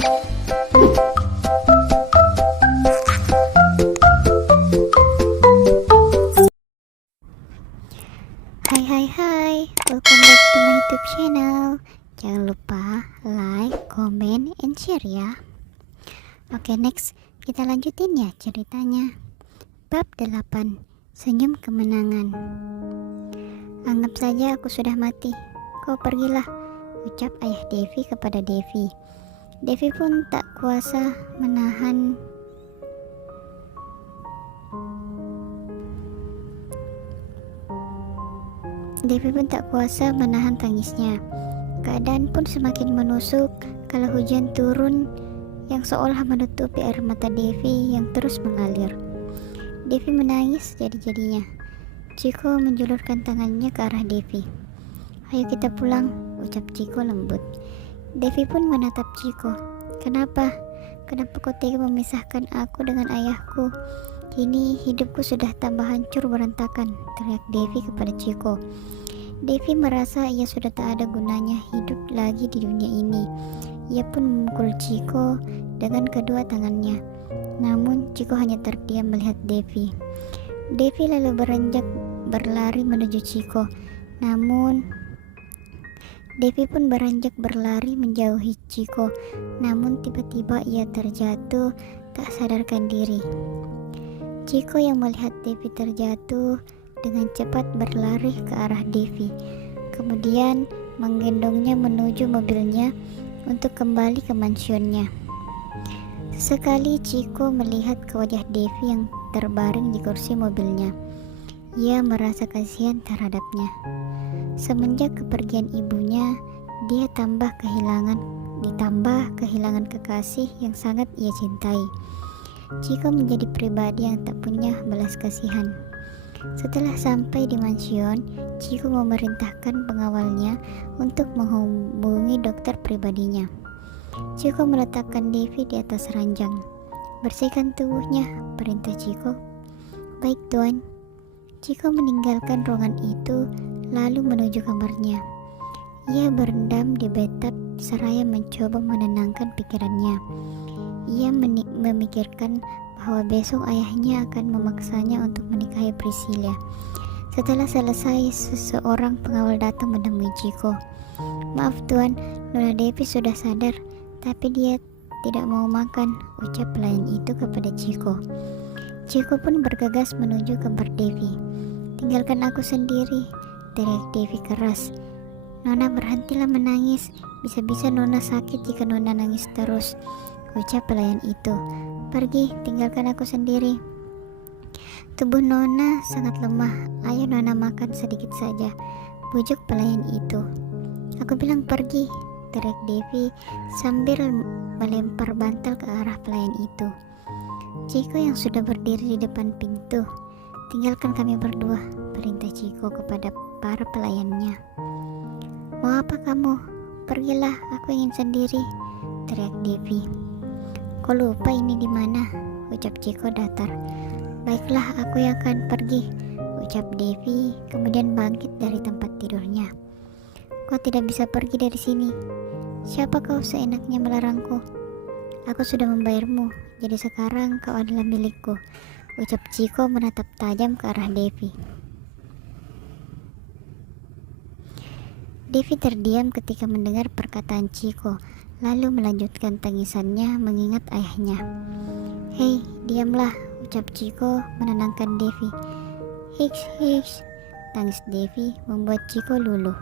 Hai, welcome back to my YouTube channel. Jangan lupa like, comment, and share ya. Oke, next kita lanjutin ya ceritanya. Bab 8, Senyum Kemenangan. Anggap saja aku sudah mati. Kau pergilah, ucap ayah Devi kepada Devi. Devi pun tak kuasa menahan tangisnya. Keadaan pun semakin menusuk kalau hujan turun yang seolah menutupi air mata Devi yang terus mengalir. Devi menangis jadi-jadinya. Chiko menjulurkan tangannya ke arah Devi. Ayo kita pulang, ucap Chiko lembut. Devi pun menatap Chiko. Kenapa kau tega memisahkan aku dengan ayahku? Kini hidupku sudah tambah hancur berantakan, teriak Devi kepada Chiko. Devi merasa ia sudah tak ada gunanya hidup lagi di dunia ini. Ia pun memukul Chiko dengan kedua tangannya. Namun Chiko hanya terdiam melihat Devi. Devi lalu berlari menuju Chiko. Namun Devi pun beranjak berlari menjauhi Chiko. Namun tiba-tiba ia terjatuh tak sadarkan diri. Chiko yang melihat Devi terjatuh dengan cepat berlari ke arah Devi. Kemudian menggendongnya menuju mobilnya untuk kembali ke mansionnya. Sesekali Chiko melihat ke wajah Devi yang terbaring di kursi mobilnya. Ia merasa kasihan terhadapnya. Semenjak kepergian ibunya, dia ditambah kehilangan kekasih yang sangat ia cintai. Chiko menjadi pribadi yang tak punya belas kasihan. Setelah sampai di mansion, Chiko memerintahkan pengawalnya untuk menghubungi dokter pribadinya. Chiko meletakkan Devi di atas ranjang. Bersihkan tubuhnya, perintah Chiko. Baik tuan. Chiko meninggalkan ruangan itu lalu menuju kamarnya. Ia berendam di bathtub seraya mencoba menenangkan pikirannya. Ia memikirkan bahwa besok ayahnya akan memaksanya untuk menikahi Priscilla. Setelah selesai, seseorang pengawal datang menemui Chiko. Maaf tuan, Nona Devi sudah sadar, tapi dia tidak mau makan, ucap pelayan itu kepada Chiko. Chiko pun bergegas menuju kamar Devi. Tinggalkan aku sendiri, teriak Devi keras. Nona berhentilah menangis, bisa-bisa Nona sakit jika Nona nangis terus, ucap pelayan itu. Pergi, tinggalkan aku sendiri. Tubuh Nona sangat lemah. Ayo Nona makan sedikit saja, bujuk pelayan itu. Aku bilang pergi, teriak Devi sambil melempar bantal ke arah pelayan itu. Chiko yang sudah berdiri di depan pintu. Tinggalkan kami berdua, perintah Chiko kepada para pelayannya. Mau apa kamu? Pergilah, aku ingin sendiri, teriak Devi. Kau lupa ini di mana? Ucap Chiko datar. Baiklah, aku yang akan pergi, ucap Devi, kemudian bangkit dari tempat tidurnya. Kau tidak bisa pergi dari sini. Siapa kau seenaknya melarangku? Aku sudah membayarmu, jadi sekarang kau adalah milikku, ucap Chiko menatap tajam ke arah Devi. Devi terdiam ketika mendengar perkataan Chiko, lalu melanjutkan tangisannya mengingat ayahnya. Hei, diamlah, ucap Chiko menenangkan Devi. Hiks, tangis Devi membuat Chiko luluh.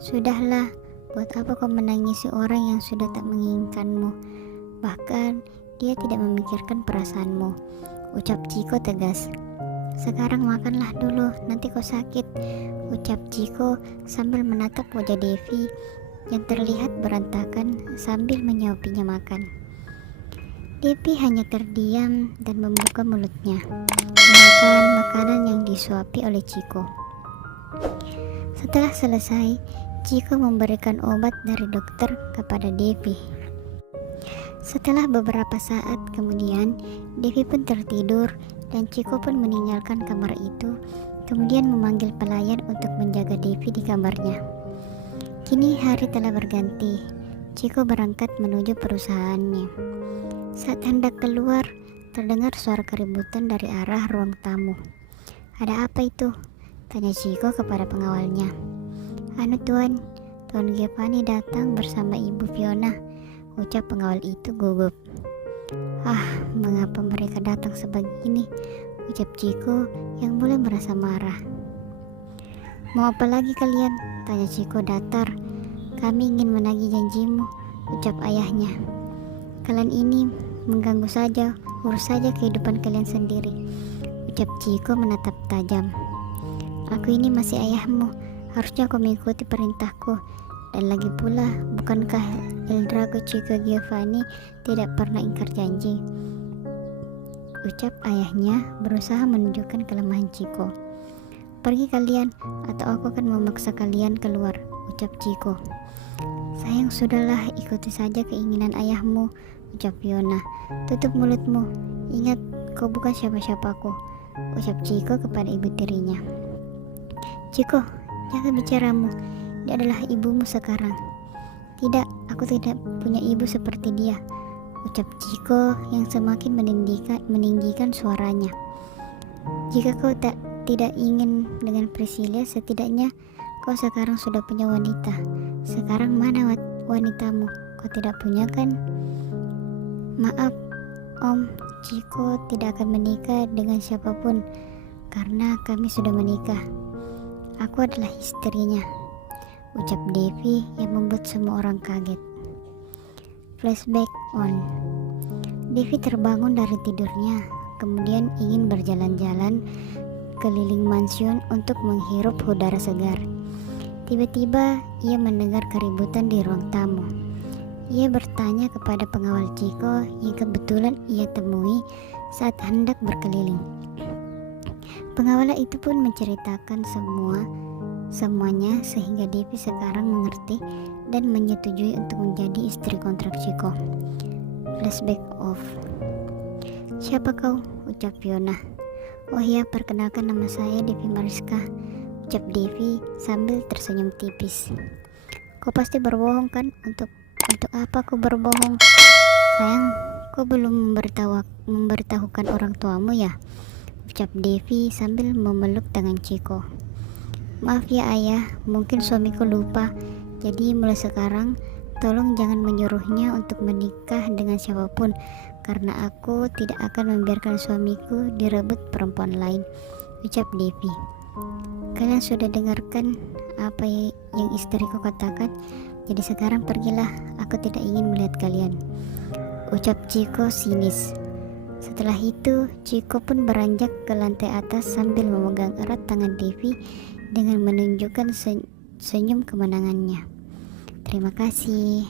Sudahlah, buat apa kau menangisi orang yang sudah tak menginginkanmu? Bahkan dia tidak memikirkan perasaanmu, ucap Chiko tegas. Sekarang makanlah dulu, nanti kau sakit, ucap Chiko sambil menatap wajah Devi yang terlihat berantakan sambil menyuapinya makan. Devi hanya terdiam dan membuka mulutnya memakan makanan yang disuapi oleh Chiko. Setelah selesai, Chiko memberikan obat dari dokter kepada Devi. Setelah beberapa saat kemudian, Devi pun tertidur dan Chiko pun meninggalkan kamar itu, kemudian memanggil pelayan untuk menjaga Devi di kamarnya. Kini hari telah berganti. Chiko berangkat menuju perusahaannya. Saat hendak keluar, terdengar suara keributan dari arah ruang tamu. "Ada apa itu?" tanya Chiko kepada pengawalnya. "Anu tuan, Tuan Giovanni datang bersama Ibu Fiona," ucap pengawal itu gugup. "Ah, mengapa mereka datang sebegini?" ucap Chiko yang mulai merasa marah. "Mau apa lagi kalian?" tanya Chiko datar. "Kami ingin menagih janjimu," ucap ayahnya. "Kalian ini mengganggu saja, urus saja kehidupan kalian sendiri," ucap Chiko menatap tajam. "Aku ini masih ayahmu, harusnya kau mengikuti perintahku. Dan lagi pula, bukankah El Drago Chiko Giovanni tidak pernah ingkar janji?" ucap ayahnya berusaha menunjukkan kelemahan Chiko. "Pergi kalian, atau aku akan memaksa kalian keluar," ucap Chiko. "Sayang, sudahlah, ikuti saja keinginan ayahmu," ucap Fiona. "Tutup mulutmu, ingat kau bukan siapa-siapaku," ucap Chiko kepada ibu tirinya. "Chiko, jaga bicaramu, dia adalah ibumu sekarang." "Tidak, aku tidak punya ibu seperti dia," ucap Chiko yang semakin meninggikan suaranya. "Jika kau tidak ingin dengan Priscilia, setidaknya kau sekarang sudah punya wanita. Sekarang mana wanitamu? Kau tidak punya kan?" "Maaf, Om, Chiko tidak akan menikah dengan siapapun karena kami sudah menikah. Aku adalah istrinya," ucap Devi yang membuat semua orang kaget. Flashback on. Devi terbangun dari tidurnya, kemudian ingin berjalan-jalan keliling mansion untuk menghirup udara segar. Tiba-tiba ia mendengar keributan di ruang tamu. Ia bertanya kepada pengawal Chiko yang kebetulan ia temui saat hendak berkeliling. Pengawal itu pun menceritakan semuanya sehingga Devi sekarang mengerti dan menyetujui untuk menjadi istri kontrak Chiko. Flashback off. "Siapa kau?" ucap Fiona. "Oh ya, perkenalkan, nama saya Devi Mariska," ucap Devi sambil tersenyum tipis. "Kau pasti berbohong kan? Untuk apa kau berbohong? Sayang, kau belum memberitahukan orang tuamu ya?" ucap Devi sambil memeluk tangan Chiko. "Maaf ya ayah, mungkin suamiku lupa. Jadi mulai sekarang tolong jangan menyuruhnya untuk menikah dengan siapapun, karena aku tidak akan membiarkan suamiku direbut perempuan lain," ucap Devi. "Kalian sudah dengarkan apa yang istriku katakan, jadi sekarang pergilah, aku tidak ingin melihat kalian," ucap Chiko sinis. Setelah itu, Chiko pun beranjak ke lantai atas sambil memegang erat tangan Devi dengan menunjukkan senyum kemenangannya. Terima kasih.